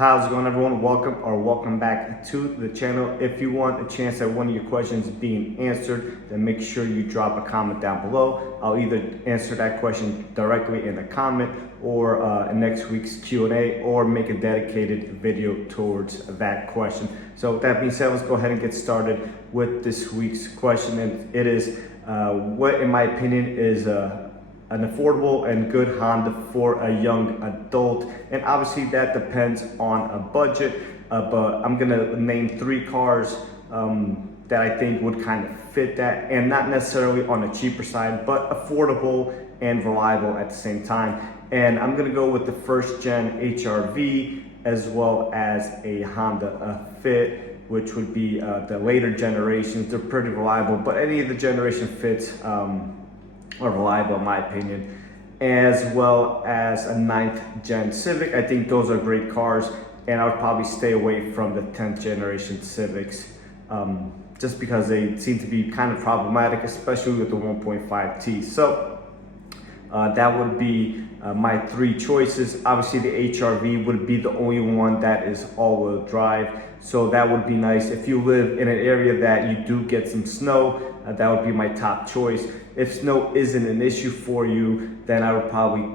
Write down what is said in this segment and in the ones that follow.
How's it going, everyone? Welcome back to the channel. If you want a chance at one of your questions being answered, then make sure you drop a comment down below. I'll either answer that question directly in a comment or in next week's Q&A, or make a dedicated video towards that question. So with that being said, let's go ahead and get started with this week's question. And it is what, in my opinion, is an affordable and good Honda for a young adult. And obviously that depends on a budget, but I'm gonna name 3 cars that I think would kind of fit that, and not necessarily on the cheaper side, but affordable and reliable at the same time. And I'm gonna go with the first gen HRV as well as a Honda Fit, which would be the later generations. They're pretty reliable, but any of the generation Fits are reliable in my opinion, as well as a 9th gen Civic. I think those are great cars, and I would probably stay away from the 10th generation Civics just because they seem to be kind of problematic, especially with the 1.5T. So that would be my 3 choices. Obviously the HRV would be the only one that is all-wheel drive, so that would be nice. If you live in an area that you do get some snow, that would be my top choice. If snow isn't an issue for you, then I would probably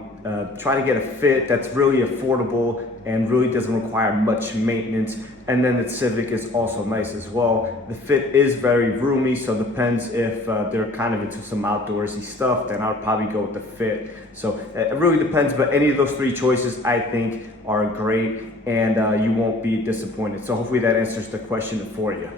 try to get a Fit that's really affordable and really doesn't require much maintenance. And then the Civic is also nice as well. The Fit is very roomy, so it depends if they're kind of into some outdoorsy stuff, then I would probably go with the Fit. So it really depends, but any of those 3 choices I think are great, and you won't be disappointed. So hopefully that answers the question for you.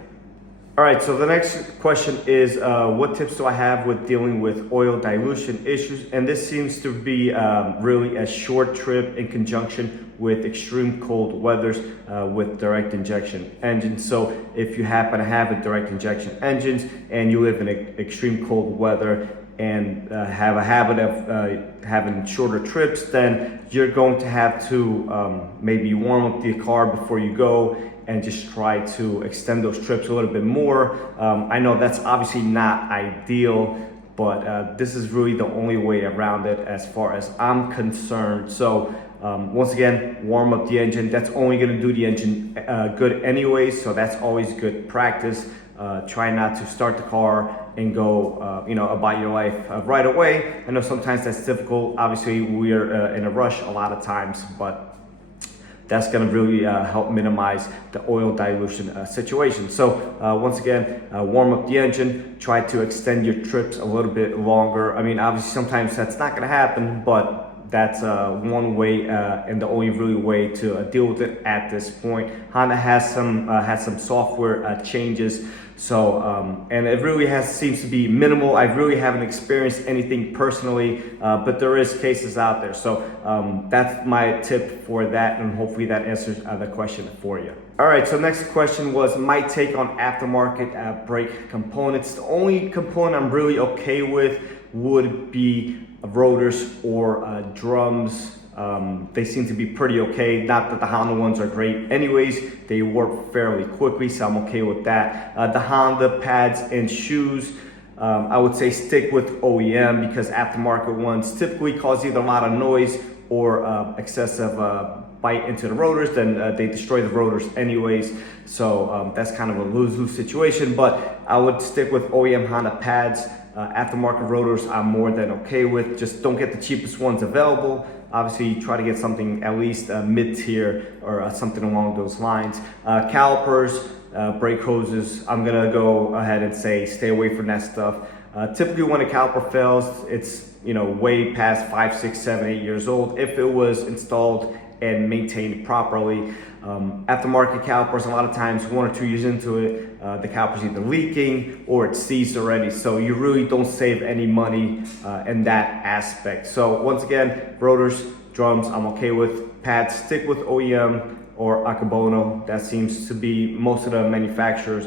All right, so the next question is, what tips do I have with dealing with oil dilution issues? And this seems to be really a short trip in conjunction with extreme cold weathers with direct injection engines. So if you happen to have a direct injection engines and you live in extreme cold weather and have a habit of having shorter trips, then you're going to have to maybe warm up the car before you go and just try to extend those trips a little bit more. I know that's obviously not ideal, but this is really the only way around it as far as I'm concerned. So once again, warm up the engine. That's only gonna do the engine good anyway, so that's always good practice. Try not to start the car and go about your life right away. I know sometimes that's difficult. Obviously we're in a rush a lot of times, but that's gonna really help minimize the oil dilution situation. So once again, warm up the engine, try to extend your trips a little bit longer. I mean, obviously sometimes that's not gonna happen, but that's one way and the only really way to deal with it at this point. Honda has some software changes, so and it really seems to be minimal. I really haven't experienced anything personally, but there is cases out there. So that's my tip for that, and hopefully that answers the question for you. All right, so next question was my take on aftermarket brake components. The only component I'm really okay with would be rotors or drums. They seem to be pretty okay. Not that the Honda ones are great anyways, they work fairly quickly, so I'm okay with that. The Honda pads and shoes, I would say stick with OEM, because aftermarket ones typically cause either a lot of noise or excessive bite into the rotors. Then they destroy the rotors anyways, so that's kind of a lose-lose situation. But I would stick with OEM Honda pads. Aftermarket rotors I'm more than okay with. Just don't get the cheapest ones available. Obviously try to get something at least mid-tier or something along those lines. Calipers, brake hoses, I'm gonna go ahead and say stay away from that stuff. Typically when a caliper fails, it's way past 5, 6, 7, 8 years old if it was installed and maintained properly. Aftermarket calipers, a lot of times 1 or 2 years into it, the caliper's either leaking or it's seized already, so you really don't save any money in that aspect. So once again, rotors, drums I'm okay with. Pads, stick with OEM or Akabono. That seems to be most of the manufacturers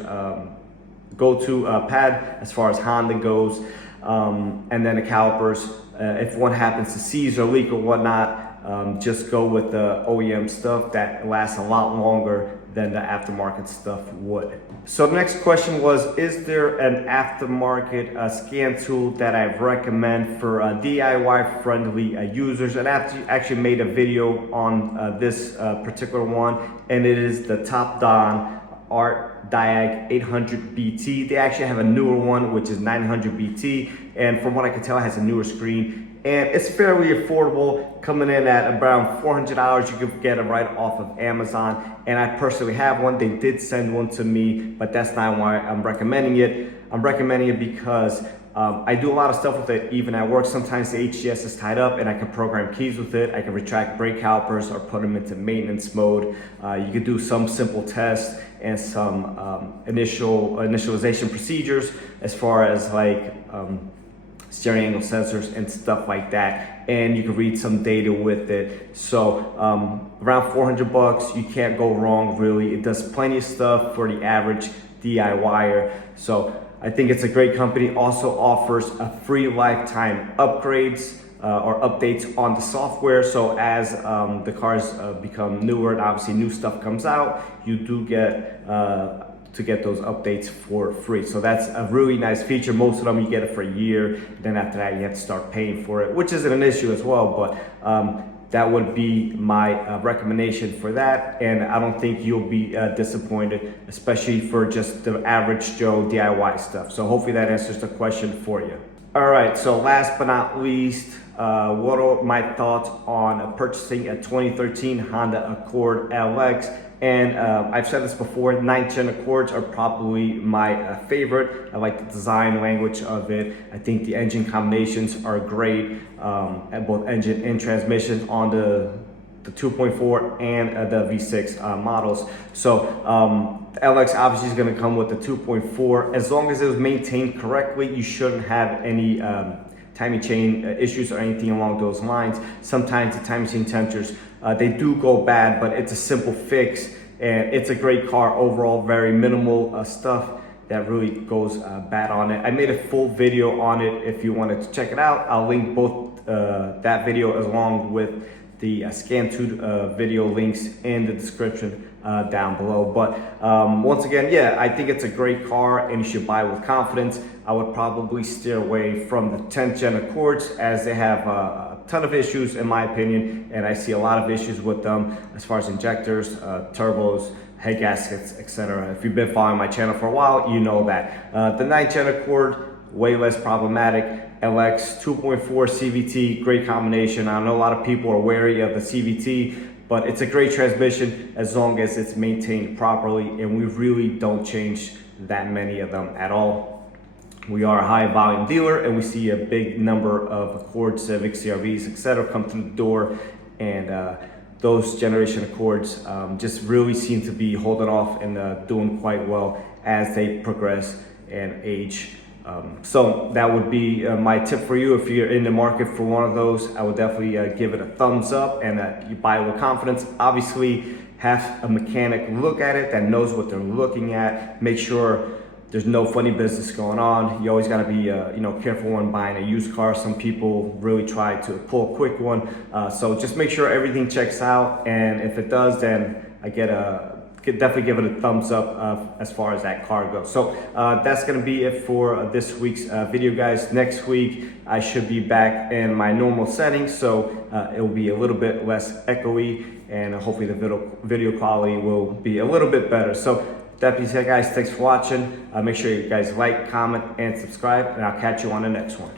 go-to pad as far as Honda goes. And then the calipers, if one happens to seize or leak or whatnot, just go with the OEM stuff that lasts a lot longer than the aftermarket stuff would. So the next question was, is there an aftermarket scan tool that I recommend for DIY friendly users? And I actually made a video on this particular one, and it is the Top Don Art Diag 800 BT. They actually have a newer one, which is 900 BT, and from what I can tell, it has a newer screen. And it's fairly affordable, coming in at around $400. You can get it right off of Amazon. And I personally have one. They did send one to me, but that's not why I'm recommending it. I'm recommending it because I do a lot of stuff with it, even at work. Sometimes the HGS is tied up and I can program keys with it. I can retract brake calipers or put them into maintenance mode. You can do some simple tests and some initialization procedures as far as like steering angle sensors and stuff like that, and you can read some data with it. So around 400 bucks, you can't go wrong really. It does plenty of stuff for the average DIYer. So I think it's a great company. Also offers a free lifetime upgrades or updates on the software. So as the cars become newer and obviously new stuff comes out, you do get to get those updates for free. So that's a really nice feature. Most of them you get it for a year. Then after that you have to start paying for it, which isn't an issue as well, but that would be my recommendation for that. And I don't think you'll be disappointed, especially for just the average Joe DIY stuff. So hopefully that answers the question for you. All right, so last but not least, what are my thoughts on purchasing a 2013 Honda Accord LX? And I've said this before, 9th gen Accords are probably my favorite. I like the design language of it. I think the engine combinations are great, at both engine and transmission on the 2.4 and the V6 models. So the LX obviously is going to come with the 2.4. As long as it was maintained correctly, you shouldn't have any timing chain issues or anything along those lines. Sometimes the timing chain temperatures, they do go bad, but it's a simple fix, and it's a great car overall. Very minimal stuff that really goes bad on it. I made a full video on it. If you wanted to check it out, I'll link both that video along with the Scan2 video links in the description down below. But once again, yeah, I think it's a great car and you should buy with confidence. I would probably steer away from the 10th gen Accords, as they have a ton of issues in my opinion, and I see a lot of issues with them as far as injectors, turbos, head gaskets, etc. If you've been following my channel for a while, you know that. The 9th gen Accord, way less problematic. LX 2.4 CVT, great combination. I know a lot of people are wary of the CVT, but it's a great transmission as long as it's maintained properly, and we really don't change that many of them at all. We are a high volume dealer and we see a big number of Accords, Civics, CRVs, etc. come through the door, and those generation Accords just really seem to be holding off and doing quite well as they progress and age. So that would be my tip for you. If you're in the market for one of those, I would definitely give it a thumbs up, and you buy it with confidence. Obviously, have a mechanic look at it that knows what they're looking at. Make sure there's no funny business going on. You always got to be careful when buying a used car. Some people really try to pull a quick one. So just make sure everything checks out, and if it does, then I could definitely give it a thumbs up as far as that car goes. So that's gonna be it for this week's video, guys. Next week I should be back in my normal settings, so it will be a little bit less echoey, and hopefully the video quality will be a little bit better. So that being said, guys, thanks for watching. Make sure you guys like, comment, and subscribe, and I'll catch you on the next one.